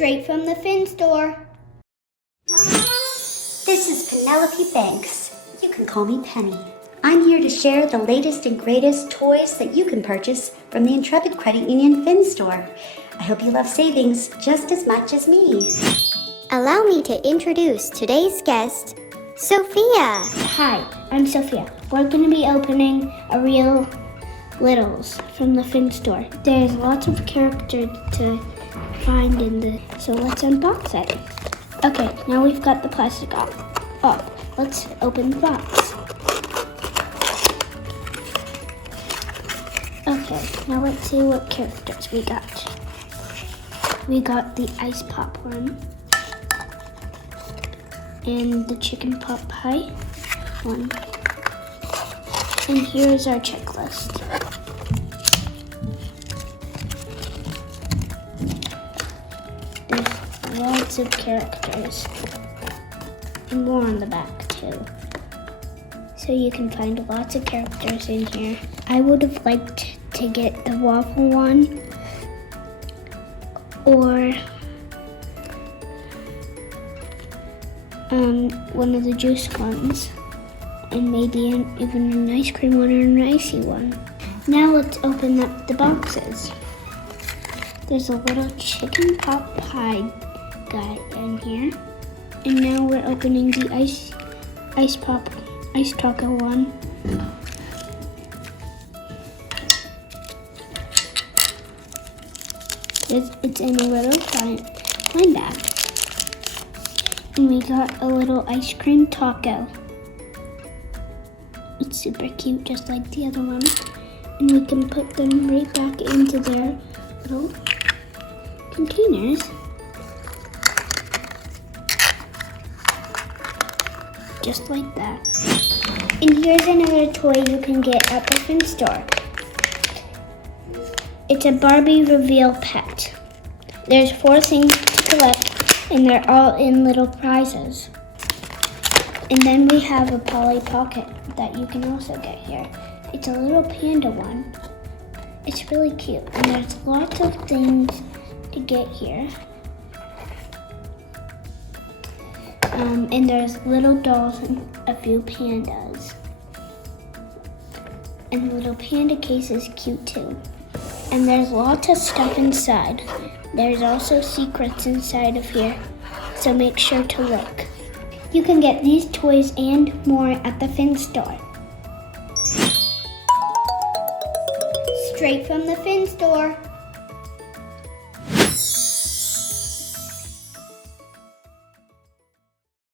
Straight from the Fin store. This is Penelope Banks. You can call me Penny. I'm here to share the latest and greatest toys that you can purchase from the Intrepid Credit Union Fin store. I hope you love savings just as much as me. Allow me to introduce today's guest, Sophia. Hi, I'm Sophia. We're going to be opening a real Littles from the Fin store. There's lots of characters to find in the, so let's unbox it. Okay, now we've got the plastic off. Let's open the box. Okay, now let's see what characters we got. We got the ice pop one and the chicken pot pie one. And here's our checklist. There's lots of characters and more on the back too. So you can find lots of characters in here. I would have liked to get the waffle one or one of the juice ones. And maybe even an ice cream one or an icy one. Now let's open up the boxes. There's a little chicken pot pie guy in here. And now we're opening the ice taco one. It's in a little fine bag. And we got a little ice cream taco. It's super cute, just like the other one. And we can put them right back into their little containers. Just like that. And here's another toy you can get at the Fin store. It's a Barbie reveal pet. There's 4 things to collect, and they're all in little prizes. And then we have a Polly Pocket that you can also get here. It's a little panda one. It's really cute, and there's lots of things to get here. And there's little dolls and a few pandas. And the little panda case is cute too. And there's lots of stuff inside. There's also secrets inside of here, so make sure to look. You can get these toys and more at the Fin store. Straight from the Fin store.